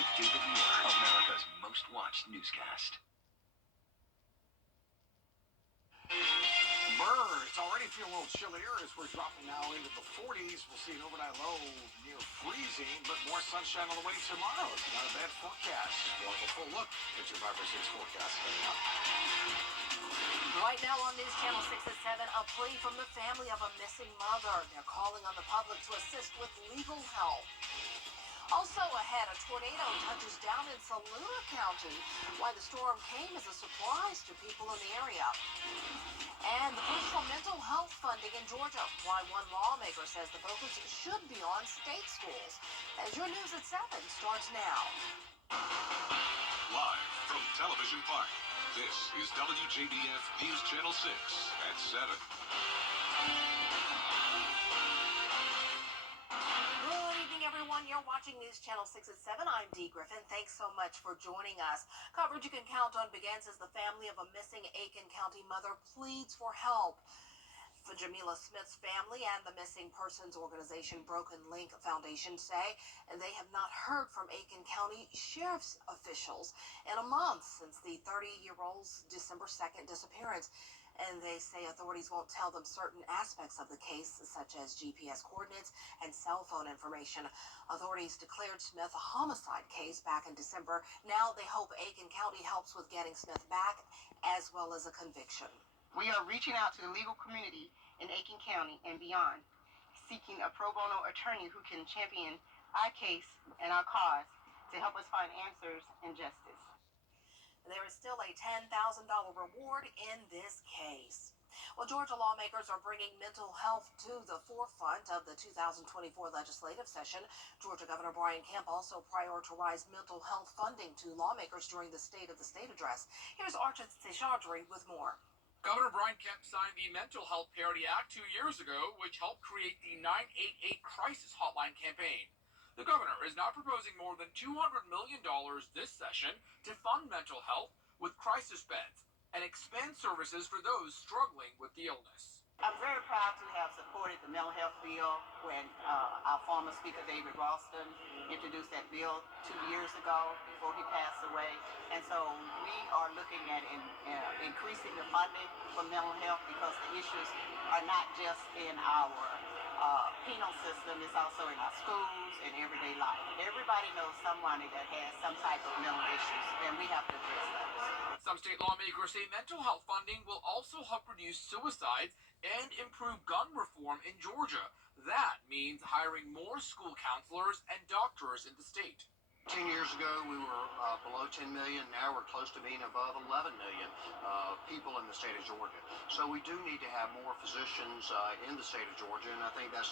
WJBF, America's most watched newscast. It's already feeling a little chillier as we're dropping now into the 40s. We'll see an overnight low near freezing, but more sunshine on the way tomorrow. It's not a bad forecast. We'll have a full look at your 5 or 6 forecast coming up. Right now on News Channel 6 at 7, a plea from the family of a missing mother. They're calling on the public to assist with legal help. Also ahead, a tornado touches down in Saluda County. Why the storm came as a surprise to people in the area. And the push for mental health funding in Georgia. Why one lawmaker says the focus should be on state schools. As your News at 7 starts now. Live from Television Park, this is WJBF News Channel 6 at 7. You're watching News Channel 6 at 7. I'm Dee Griffin. Thanks so much for joining us. Coverage you can count on begins as the family of a missing Aiken County mother pleads for help. For Jamila Smith's family and the missing persons organization Broken Link Foundation say they have not heard from Aiken County Sheriff's officials in a month since the 30-year-old's December 2nd disappearance. And they say authorities won't tell them certain aspects of the case, such as GPS coordinates and cell phone information. Authorities declared Smith a homicide case back in December. Now they hope Aiken County helps with getting Smith back, as well as a conviction. We are reaching out to the legal community in Aiken County and beyond, seeking a pro bono attorney who can champion our case and our cause to help us find answers and justice. There is still a $10,000 reward in this case. Well, Georgia lawmakers are bringing mental health to the forefront of the 2024 legislative session. Georgia Governor Brian Kemp also prioritized mental health funding to lawmakers during the State of the State address. Here's Archit Seshadri with more. Governor Brian Kemp signed the Mental Health Parity Act 2 years ago, which helped create the 988 Crisis Hotline campaign. The governor is now proposing more than $200 million this session to fund mental health with crisis beds and expand services for those struggling with the illness. I'm very proud to have supported the mental health bill when our former Speaker David Ralston introduced that bill 2 years ago before he passed away. And so we are looking at increasing the funding for mental health because the issues are not just in our penal system, it's also in our schools and everyday life. Everybody knows somebody that has some type of mental issues, and we have to address those. Some state lawmakers say mental health funding will also help reduce suicides and improve gun reform in Georgia. That means hiring more school counselors and doctors in the state. 10 years ago, we were below 10 million. Now we're close to being above 11 million people in the state of Georgia. So we do need to have more physicians in the state of Georgia, and I think that's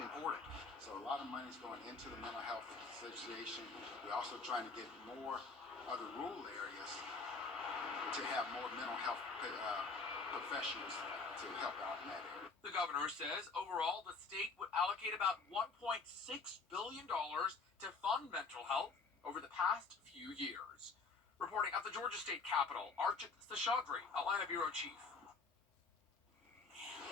important. So a lot of money is going into the Mental Health Association. We're also trying to get more other rural areas to have more mental health professionals to help out in that area. The governor says overall the state would allocate about $1.6 billion to fund mental health over the past few years. Reporting at the Georgia State Capitol, Archit Seshadri, Atlanta Bureau Chief.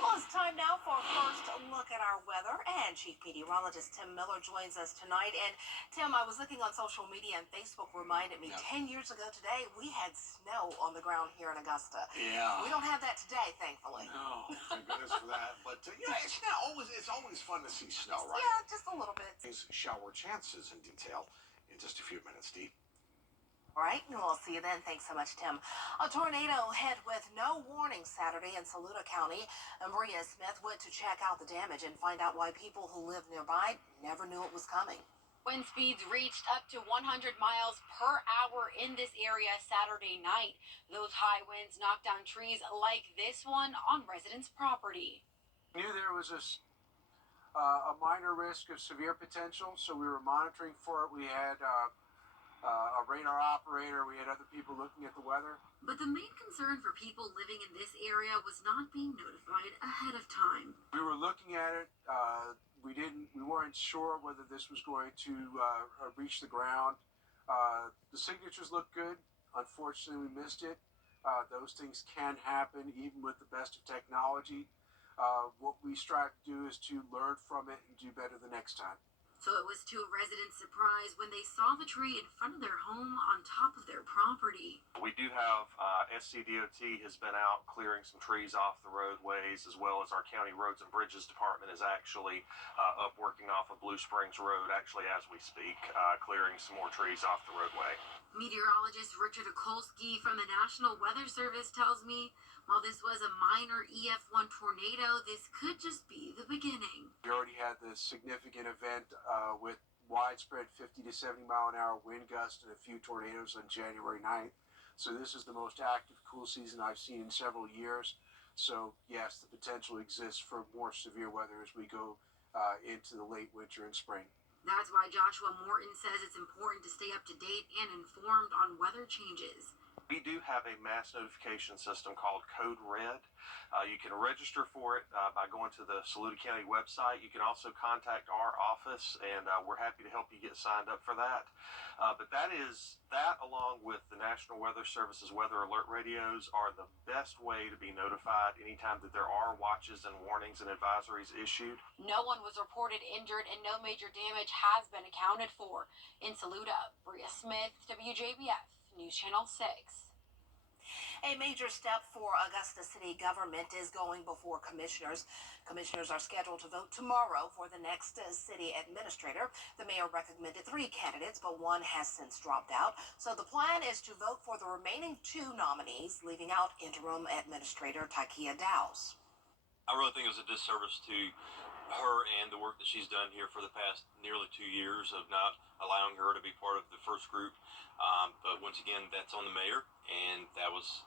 Well, it's time now for a first look at our weather, and Chief Meteorologist Tim Miller joins us tonight. And Tim, I was looking on social media, and Facebook reminded me 10 years ago today we had snow on the ground here in Augusta. Yeah. We don't have that today, thankfully. No, thank goodness for that. But it's always fun to see snow, right? Yeah, just a little bit. Shower chances in detail in just a few minutes, Dee. All right, and we'll see you then. Thanks so much, Tim. A tornado hit with no warning Saturday in Saluda County. Maria Smith went to check out the damage and find out why people who live nearby never knew it was coming. Wind speeds reached up to 100 miles per hour in this area Saturday night. Those high winds knocked down trees like this one on residents' property. We knew there was a minor risk of severe potential, so we were monitoring for it. We had a radar operator, we had other people looking at the weather. But the main concern for people living in this area was not being notified ahead of time. We were looking at it. We weren't sure whether this was going to reach the ground. The signatures looked good. Unfortunately, we missed it. Those things can happen even with the best of technology. What we strive to do is to learn from it and do better the next time. So it was to a resident's surprise when they saw the tree in front of their home on top of their property. We do have SCDOT has been out clearing some trees off the roadways, as well as our county roads and bridges department is actually up working off of Blue Springs Road, actually as we speak, clearing some more trees off the roadway. Meteorologist Richard Okolsky from the National Weather Service tells me while this was a minor EF1 tornado, this could just be the beginning. We already had the significant event with widespread 50 to 70 mile an hour wind gusts and a few tornadoes on January 9th. So this is the most active cool season I've seen in several years. So yes, the potential exists for more severe weather as we go into the late winter and spring. That's why Joshua Morton says it's important to stay up to date and informed on weather changes. We do have a mass notification system called Code Red. You can register for it by going to the Saluda County website. You can also contact our office, and we're happy to help you get signed up for that. But that along with the National Weather Service's weather alert radios are the best way to be notified anytime that there are watches and warnings and advisories issued. No one was reported injured and no major damage has been accounted for. In Saluda, Bria Smith, WJBF, News Channel 6. A major step for Augusta City government is going before commissioners. Commissioners are scheduled to vote tomorrow for the next city administrator. The mayor recommended 3 candidates, but one has since dropped out. So the plan is to vote for the remaining 2 nominees, leaving out interim administrator Takia Dowse. I really think it was a disservice to her and the work that she's done here for the past nearly 2 years of not allowing her to be part of the first group. But once again, that's on the mayor, and that was,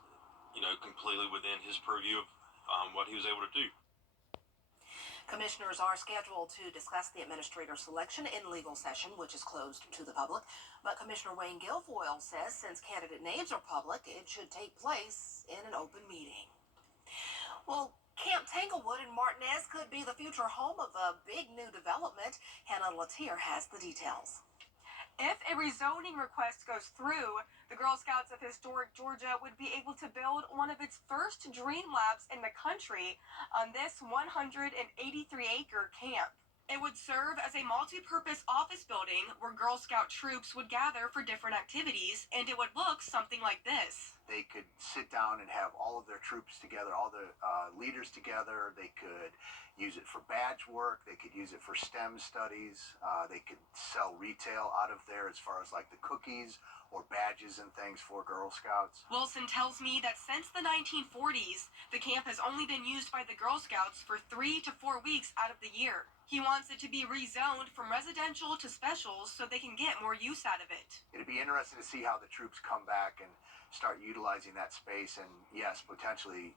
completely within his purview of what he was able to do. Commissioners are scheduled to discuss the administrator selection in legal session, which is closed to the public. But Commissioner Wayne Guilfoyle says since candidate names are public, it should take place in an open meeting. Well, Camp Tanglewood in Martinez could be the future home of a big new development. Hannah Latier has the details. If a rezoning request goes through, the Girl Scouts of Historic Georgia would be able to build one of its first dream labs in the country on this 183-acre camp. It would serve as a multi-purpose office building where Girl Scout troops would gather for different activities, and it would look something like this. They could sit down and have all of their troops together, all the leaders together. They could use it for badge work. They could use it for STEM studies. They could sell retail out of there as far as like the cookies or badges and things for Girl Scouts. Wilson tells me that since the 1940s, the camp has only been used by the Girl Scouts for 3 to 4 weeks out of the year. He wants it to be rezoned from residential to specials so they can get more use out of it. It'd be interesting to see how the troops come back and start utilizing that space, and yes, potentially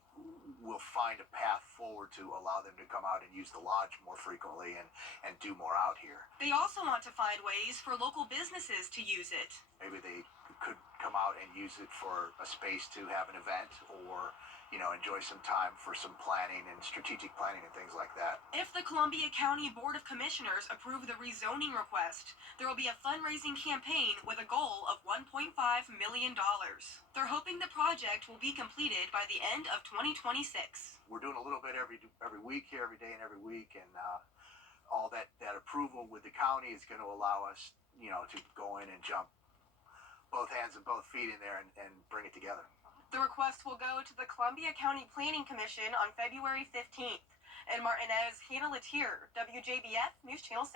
we'll find a path forward to allow them to come out and use the lodge more frequently and do more out here. They also want to find ways for local businesses to use it. Maybe they could come out and use it for a space to have an event or enjoy some time for some planning and strategic planning and things like that. If the Columbia County Board of Commissioners approve the rezoning request, there will be a fundraising campaign with a goal of $1.5 million. They're hoping the project will be completed by the end of 2026. We're doing a little bit every week here, every day and every week, and all that approval with the county is going to allow us, to go in and jump both hands and both feet in there and bring it together. The request will go to the Columbia County Planning Commission on February 15th. In Martinez, Hannah Latier, WJBF News Channel 6.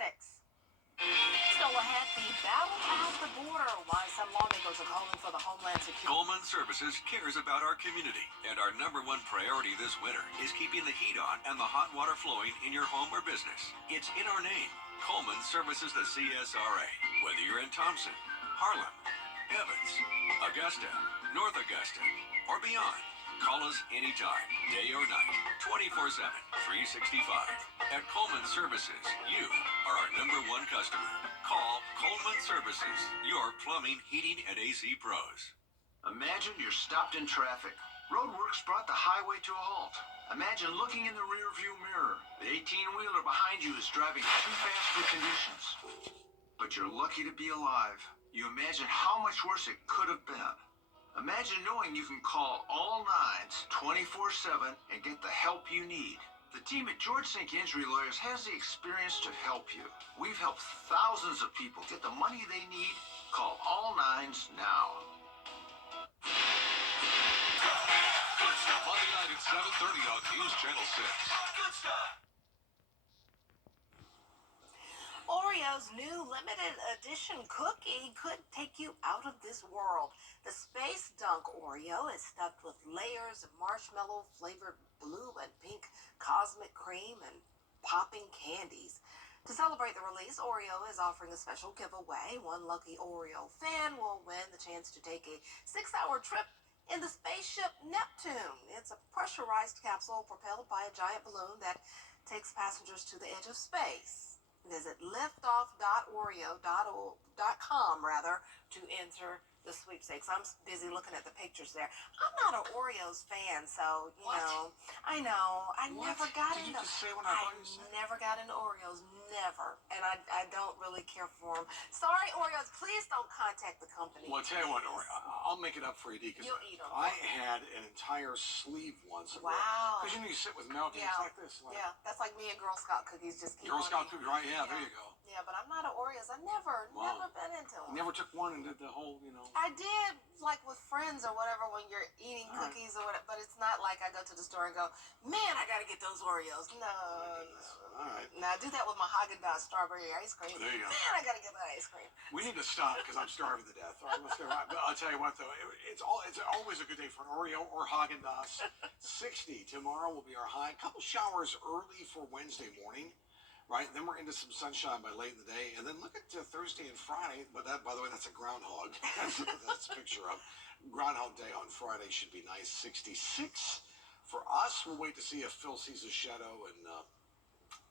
Still ahead, the battle at the border. Why some lawmakers are calling for the Homeland Security. Coleman Services cares about our community, and our #1 priority this winter is keeping the heat on and the hot water flowing in your home or business. It's in our name. Coleman Services the CSRA. Whether you're in Thompson, Harlem, Evans, Augusta, North Augusta, or beyond. Call us anytime, day or night, 24/7, 365. At Coleman Services, you are our #1 customer. Call Coleman Services, your plumbing, heating, and AC pros. Imagine you're stopped in traffic. Roadworks brought the highway to a halt. Imagine looking in the rearview mirror. The 18-wheeler behind you is driving too fast for conditions. But you're lucky to be alive. You imagine how much worse it could have been. Imagine knowing you can call all nines 24/7 and get the help you need. The team at George Sink Injury Lawyers has the experience to help you. We've helped thousands of people get the money they need. Call all nines now. Monday night at 7:30 on News Channel 6. Good stuff. Oreo's new limited edition cookie could take you out of this world. The Space Dunk Oreo is stuffed with layers of marshmallow flavored blue and pink cosmic cream and popping candies. To celebrate the release, Oreo is offering a special giveaway. One lucky Oreo fan will win the chance to take a 6-hour trip in the spaceship Neptune. It's a pressurized capsule propelled by a giant balloon that takes passengers to the edge of space. Visit liftoff.oreo.com to enter the sweepstakes. I'm busy looking at the pictures there. I'm not an Oreos fan, so you know. I know. I never got Did you into. just say what I thought you said? never got into Oreos. Never, and I don't really care for them. Sorry, Oreos. Please don't contact the company. Well, I'll tell you what, Oreo, I'll make it up for you, D. Because You'll eat 'em. I had an entire sleeve once. Wow. Because you sit with milk and Yeah. it's like this. Like Yeah, that's like me and Girl Scout cookies. Just keep Girl on Scout eating. cookie, right? Yeah, there you go. Yeah, but I'm not an Oreos. I never Wow. been into them. Never took one and did the whole, I did, like with friends or whatever, when you're eating All right. cookies or whatever. But it's not like I go to the store and go, man, I gotta get those Oreos. No. All right. Now I do that with my Haagen-Dazs strawberry ice cream. There you go. Man, I gotta get that ice cream. We need to stop because I'm starving to death. All right, let's go. But I'll tell you what, though, it's always a good day for an Oreo or Haagen-Dazs. 60 tomorrow will be our high. A couple showers early for Wednesday morning, right? Then we're into some sunshine by late in the day, and then look at Thursday and Friday. But that, by the way, that's a groundhog. That's a picture of Groundhog Day on Friday should be nice. 66 for us. We'll wait to see if Phil sees a shadow and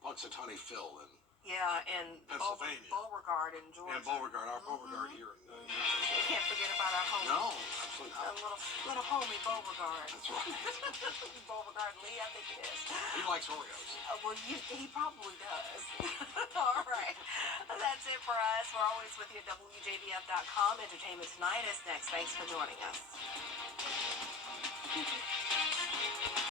Punxsutawney Phil and. Yeah, and Pennsylvania. Beauregard in Georgia. And Beauregard, our Beauregard here in You can't forget about our homie. No, absolutely A not. little homie Beauregard. That's right. Beauregard Lee, I think it is. He likes Oreos. Well, he probably does. All right. That's it for us. We're always with you at WJBF.com. Entertainment Tonight is next. Thanks for joining us.